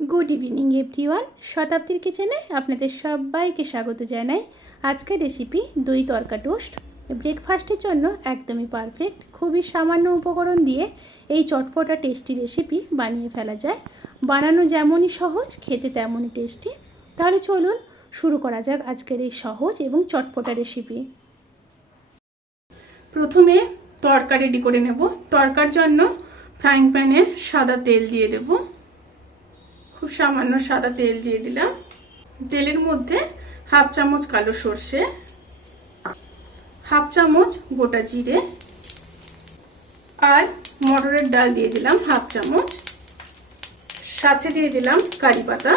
Good evening everyone. শতাব্দীর কিচেনে আপনাদের সবাইকে স্বাগত জানাই। আজকের রেসিপি দই তড়কা টোস্ট। ব্রেকফাস্টের জন্য একদমই পারফেক্ট। খুবই সামান্য উপকরণ দিয়ে এই চটপটা টেস্টি রেসিপি বানিয়ে ফেলা যায়। বানানো যেমনই সহজ, খেতে তেমনই টেস্টি। তাহলে চলুন শুরু করা যাক আজকের এই সহজ এবং চটপটা রেসিপি। প্রথমে তড়কা রেডি করে নেব। তড়কার জন্য ফ্রাইং প্যানে সাদা তেল দিয়ে দেব। খুব সামান্য সাদা তেল দিয়ে দিলাম। তেলের মধ্যে হাফ চামচ কালো সর্ষে, হাফ চামচ গোটা জিরে আর মটরের ডাল দিয়ে দিলাম হাফ চামচ। সাথে দিয়ে দিলাম কারি পাতা,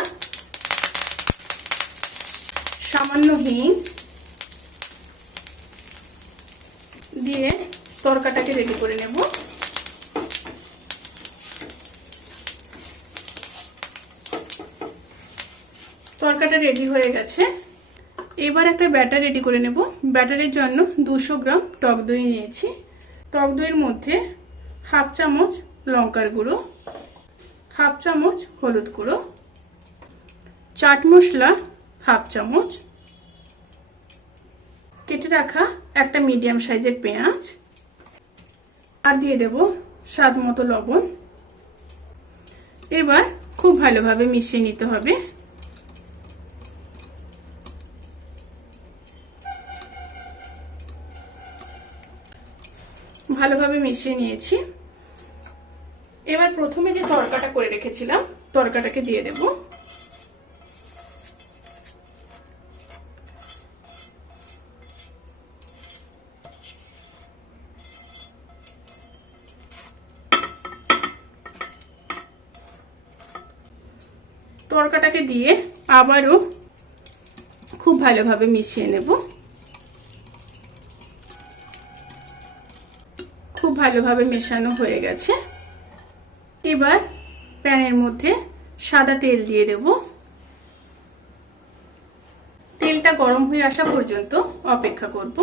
সামান্য হিং দিয়ে তড়কাটাকে রেডি করে নেব। তড়কাটা রেডি হয়ে গেছে। এবার একটা ব্যাটার রেডি করে নেব। ব্যাটারের জন্য 200 গ্রাম টক দই নিয়েছি। টক দইয়ের মধ্যে হাফ চামচ লঙ্কার গুঁড়ো, হাফ চামচ হলুদ গুঁড়ো, চাট মশলা হাফ চামচ, কেটে রাখা একটা মিডিয়াম সাইজের পেঁয়াজ, আর দিয়ে দেব স্বাদ মতো লবণ। এবার খুব ভালোভাবে মিশিয়ে নিতে হবে। ভালোভাবে মিশিয়ে নিয়েছি। এবার প্রথমে যে তড়কাটা করে রেখেছিলাম তড়কাটাকে দিয়ে দেব। তড়কাটাকে দিয়ে আবারও খুব ভালোভাবে মিশিয়ে নেব। খুব ভালোভাবে মেশানো হয়ে গেছে। এবার প্যানের মধ্যে সাদা তেল দিয়ে দেব। তেলটা গরম হয়ে আসা পর্যন্ত অপেক্ষা করব।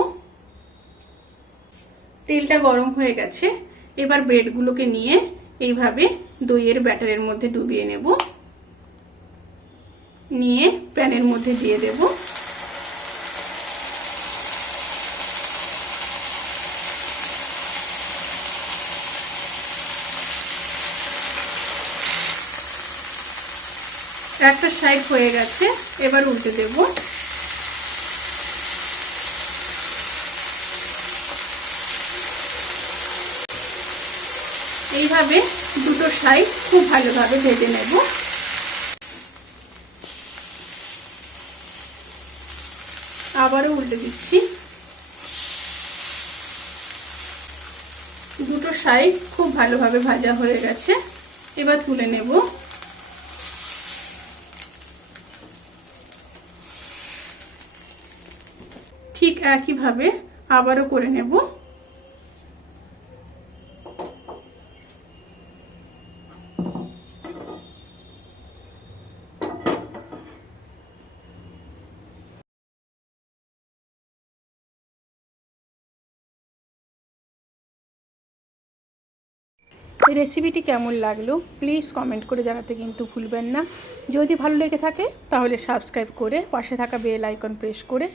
তেলটা গরম হয়ে গেছে। এবার ব্রেডগুলোকে নিয়ে এইভাবে দইয়ের ব্যাটারের মধ্যে ডুবিয়ে নেব। নিয়ে প্যানের মধ্যে দিয়ে দেব। একটা সাইড হয়ে গেছে, এবার উল্টে দেব। এইভাবে দুটো সাইড খুব ভালোভাবে ভেজে নেব। আবারও উল্টে দিচ্ছি। দুটো সাইড খুব ভালোভাবে ভাজা হয়ে গেছে। এবার তুলে নেব। ঠিক একইভাবে আবারও করে নেব। এই রেসিপিটি কেমন লাগলো প্লিজ কমেন্ট করে জানাতে কিন্তু ভুলবেন না। যদি ভালো লেগে থাকে তাহলে সাবস্ক্রাইব করে পাশে থাকা বেল আইকন প্রেস করে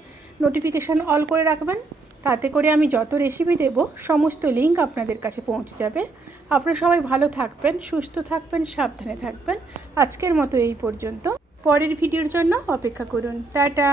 নোটিফিকেশান অল করে রাখবেন। তাতে করে আমি যত রেসিপি দেব সমস্ত লিঙ্ক আপনাদের কাছে পৌঁছে যাবে। আপনারা সবাই ভালো থাকবেন, সুস্থ থাকবেন, সাবধানে থাকবেন। আজকের মতো এই পর্যন্ত। পরের ভিডিওর জন্য অপেক্ষা করুন। টাটা।